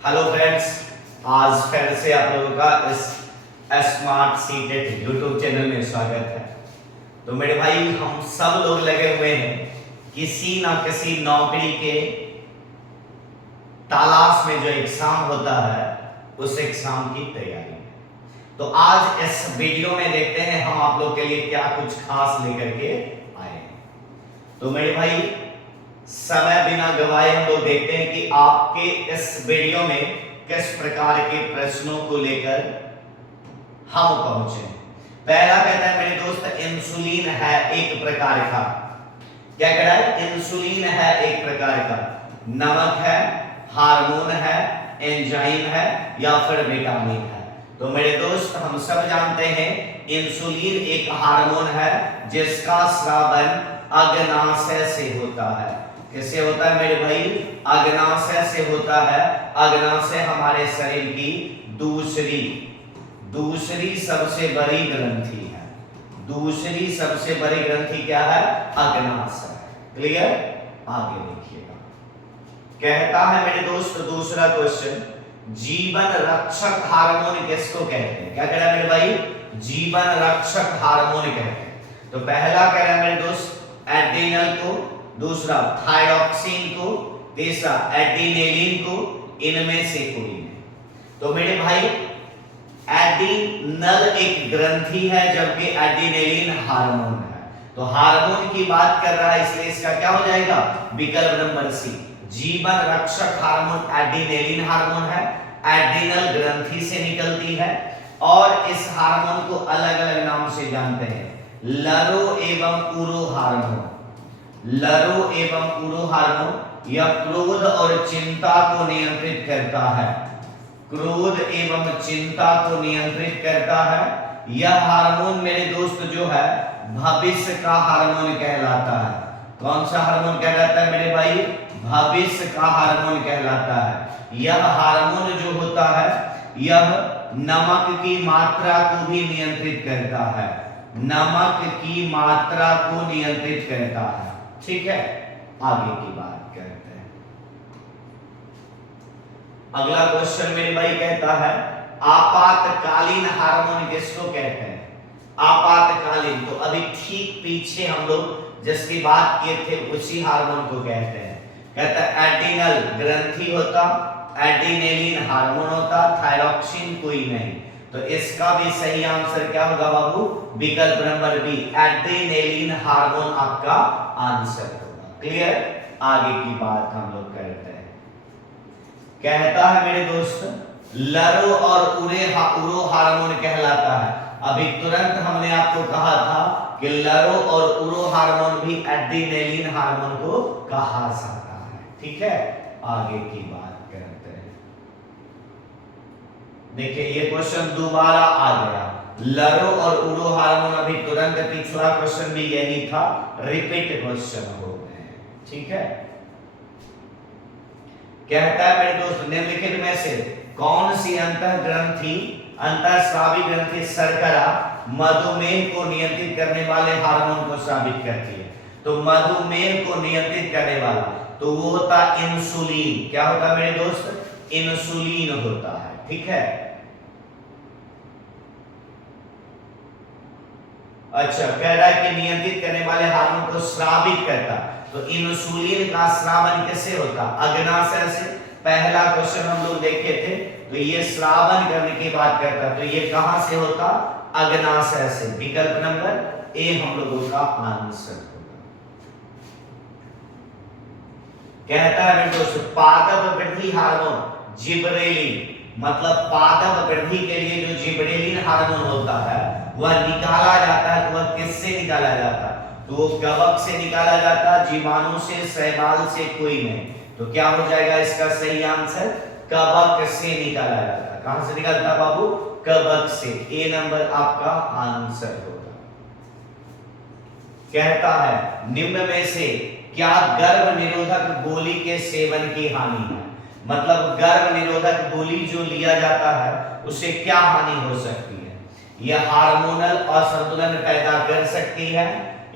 Hello friends, आज फिर से आप लोगों का इस स्मार्ट सीटेड यूट्यूब चैनल में स्वागत है। तो मेरे भाई, हम सब लोग लगे हुए हैं किसी ना किसी नौकरी के तलाश में। जो एग्जाम होता है उस एग्जाम की तैयारी में। तो आज इस वीडियो में देखते हैं हम आप लोग के लिए क्या कुछ खास लेकर के आए हैं। तो मेरे भाई, समय बिना गवाए हम लोग देखते हैं कि आपके इस वीडियो में किस प्रकार के प्रश्नों को लेकर हम पहुंचे। पहला कहता है मेरे दोस्त, इंसुलिन है एक प्रकार का। क्या कह रहा है? इंसुलिन है एक प्रकार का नमक है, हार्मोन है, एंजाइम है या फिर विटामिन है। तो मेरे दोस्त, हम सब जानते हैं इंसुलिन एक हार्मोन है जिसका स्रावन अग्नाशय से होता है। किससे होता है मेरे भाई? अग्नाशय से होता है। अग्नाशय हमारे शरीर की दूसरी सबसे बड़ी ग्रंथि है। दूसरी सबसे बड़ी ग्रंथि क्या है? अग्नाशय। क्लियर? आगे देखिएगा। कहता है मेरे दोस्त दूसरा क्वेश्चन, जीवन रक्षक हार्मोन किसको कहते हैं? क्या कह रहा है मेरे भाई? जीवन रक्षक हार्मोन कहते हैं। तो पहला कह रहा है मेरे दोस्त एड्रेनल को, दूसरा थायरॉक्सिन को, तीसरा एड्रेनालिन को। इनमें से कोई नहीं। तो मेरे भाई, एड्रेनल एक ग्रंथि है जबकि एड्रेनालिन हार्मोन है। तो हार्मोन की बात कर रहा है, इसलिए इसका क्या हो जाएगा? विकल्प नंबर सी। जीवन रक्षक हार्मोन एड्रेनालिन हार्मोन है। एड्रेनल ग्रंथि से निकलती है और इस हार्मोन को अलग अलग नाम से जानते हैं, लरो एवं उरो हार्मोन। लरो एवं उरो हार्मोन यह क्रोध और चिंता को नियंत्रित करता है। क्रोध एवं चिंता को नियंत्रित करता है। यह हार्मोन मेरे दोस्त जो है भविष्य का हार्मोन कहलाता है। कौन सा हार्मोन कहलाता है मेरे भाई? भविष्य का हार्मोन कहलाता है। यह हार्मोन जो होता है यह नमक की मात्रा को भी नियंत्रित करता है। नमक की मात्रा को नियंत्रित करता है। ठीक है, आगे की बात करते हैं। अगला क्वेश्चन मेरे भाई कहता है, आपातकालीन हार्मोन किसको कहते हैं? आपातकालीन, तो अभी ठीक पीछे हम लोग जिसकी बात किए थे उसी हार्मोन को कहते हैं। कहता है एड्रेनल ग्रंथि होता, एड्रेनालिन हार्मोन होता, थायरॉक्सिन कोई नहीं। तो इसका भी सही आंसर क्या होगा बाबू? विकल्प नंबर बी, एड्रेनालिन हार्मोन आपका आंसर होगा। क्लियर? आगे की बात हम लोग करते हैं। कहता है मेरे दोस्त, लरो और उरो हार्मोन कहलाता है। अभी तुरंत हमने आपको कहा था कि लरो और उरो हार्मोन भी एड्रेनालिन हार्मोन को कहा जाता है। ठीक है, आगे की बात करते हैं। देखिए, ये क्वेश्चन दोबारा आ गया। लरो और उरो हार्मोन, अभी तुरंत पिछला क्वेश्चन भी यही था, रिपीट क्वेश्चन हो गए। ठीक है, कहता है मेरे दोस्त, निम्नलिखित में से कौन सी अंतःस्रावी ग्रंथि शर्करा मधुमेह को नियंत्रित करने वाले हार्मोन को स्रावित करती है? तो मधुमेह को नियंत्रित करने वाला तो वो होता इंसुलिन। क्या होता मेरे दोस्त? इंसुलिन होता है। ठीक है, अच्छा, कह रहा है कि नियंत्रित करने वाले हार्मोन को स्रावित करता। तो इंसुलिन का स्रावन किससे होता? अग्नाशय से। पहला क्वेश्चन हम लोग देखे थे, तो ये स्रावन करने की बात करता, तो ये कहां से होता? अग्नाशय से। विकल्प नंबर ए हम लोगों का आंसर होगा। कहता है मेरे दोस्त, पादप वृद्धि हार्मोन जिबरेलिन, मतलब पादप वृद्धि के लिए जो जिबरेलिन हार्मोन होता है वह निकाला जाता है। तो वह किससे निकाला जाता है? तो वो कवक से निकाला जाता है, जीवाणु से, शैवाल से कोई नहीं। तो क्या हो जाएगा इसका सही आंसर? कवक से निकाला जाता है। कहां से निकलता बाबू? कवक से। ए नंबर आपका आंसर होगा। कहता है, निम्न में से क्या गर्भ निरोधक गोली के सेवन की हानि है? मतलब गर्भ निरोधक गोली जो लिया जाता है उससे क्या हानि हो सकती है? यह हार्मोनल असंतुलन पैदा कर सकती है,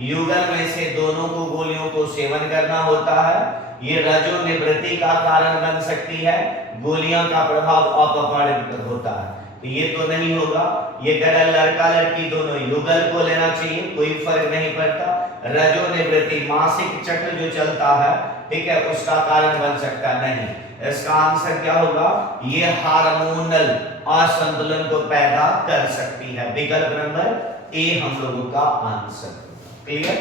युगल में से दोनों को गोलियों को सेवन करना होता है। ये रजो निवृत्ति का कारण बन सकती है, गोलियां का प्रभाव अपवादित होता है, तो ये तो नहीं होगा। ये कह रहा लड़का लड़की दोनों युगल को लेना चाहिए, कोई फर्क नहीं पड़ता। रजो निवृत्ति मासिक चक्र जो चलता है, ठीक है, उसका कारण बन सकता नहीं। इसका आंसर क्या होगा? ये हार्मोनल असंतुलन को पैदा कर सकती है। विकल्प नंबर ए हम लोगों का आंसर होगा। क्लियर?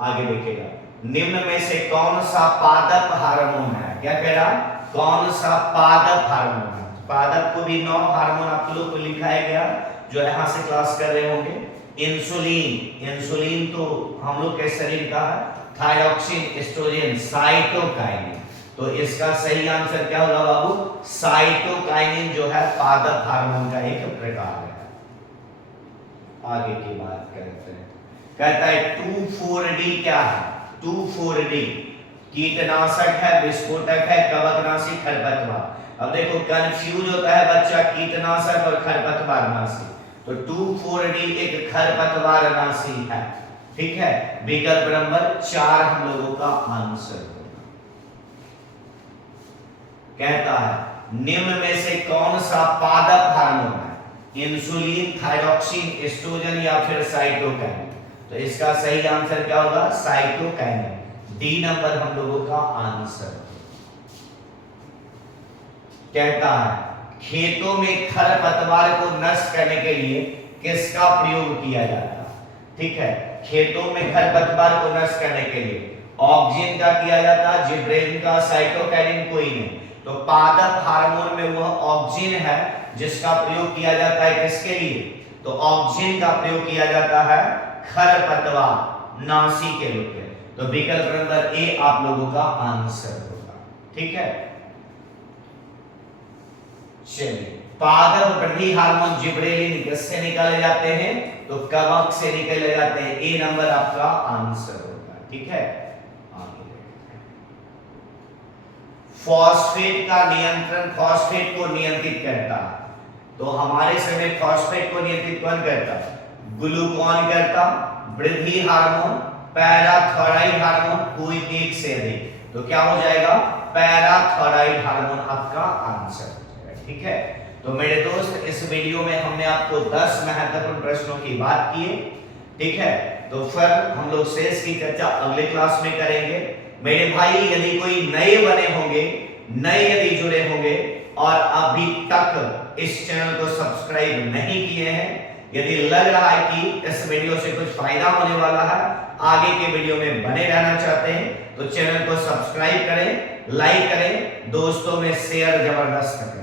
आगे देखिएगा, निम्न में से कौन सा पादप हार्मोन है? क्या कह रहा? कौन सा पादप हार्मोन है? पादप को भी 9 हार्मोन आप लोग को लिखाया गया, जो यहां से क्लास कर रहे होंगे। इंसुलिन, इंसुलिन तो हम लोग के शरीर का है, थायरॉक्सिन, एस्ट्रोजन, साइटोकाइनिन। तो इसका सही आंसर क्या होगा बाबू? साइटोकाइनिन जो है पादप हार्मोन का एक प्रकार है। आगे की बात करते हैं। कहता है 2,4-D क्या है? 2,4-D कीटनाशक है, विस्फोटक है, कवकनाशी, खरपतवार। अब देखो कंफ्यूज होता है बच्चा कीटनाशक और खरपतवारनाशी, तो 2,4-D एक खरपतवारनाशी है, ठीक है। विकल्प नंबर 4 हम लोगों का आंसर होगा। कहता है निम्न में से कौन सा पादप हार्मोन है? इंसुलिन, थायरॉक्सिन, एस्ट्रोजन या फिर साइटोकाइनिन? तो इसका सही आंसर क्या होगा? साइटोकाइनिन। डी नंबर हम लोगों का आंसर। कहता है खेतों में खरपतवार को नष्ट करने के लिए किसका प्रयोग किया जाता है? ठीक है, खेतों में खरपतवार को नष्ट करने के लिए ऑक्सिन का किया जाता है, जिब्रेलिन का, साइटोकाइनिन कोई नहीं। तो पादप हार्मोन में वह ऑक्सिन है जिसका प्रयोग किया जाता है किसके लिए? तो ऑक्सिन का प्रयोग किया जाता है खरपतवार नाशी के लिए। तो विकल्प नंबर ए आप लोगों का आंसर होगा, ठीक है। चलिए, पादप वृद्धि हार्मोन जिब्रेलिन किससे निकाले जाते हैं? तो कवक से निकाले जाते हैं। ए नंबर आपका आंसर होगा, ठीक है। आगे फॉस्फेट का नियंत्रण, फॉस्फेट को नियंत्रित करता है। तो हमारे समय फॉस्फेट को नियंत्रित कौन करता? ग्लूकान करता, वृद्धि हार्मोन, पैराथायराइड हार्मोन, कोई एक से अधिक। तो क्या हो जाएगा? पैराथायराइड हार्मोन आपका आंसर, ठीक है। तो मेरे दोस्त इस वीडियो में हमने आपको 10 महत्वपूर्ण प्रश्नों की बात की है, ठीक है। तो फिर हम लोग शेष की चर्चा अगले क्लास में करेंगे। मेरे भाई यदि कोई नए बने होंगे, नए यदि जुड़े होंगे और अभी तक इस चैनल को सब्सक्राइब नहीं किए हैं, यदि लग रहा है कि इस वीडियो से कुछ फायदा होने वाला है, आगे के वीडियो में बने रहना चाहते हैं, तो चैनल को सब्सक्राइब करें, लाइक करें, दोस्तों में शेयर जबरदस्त करें।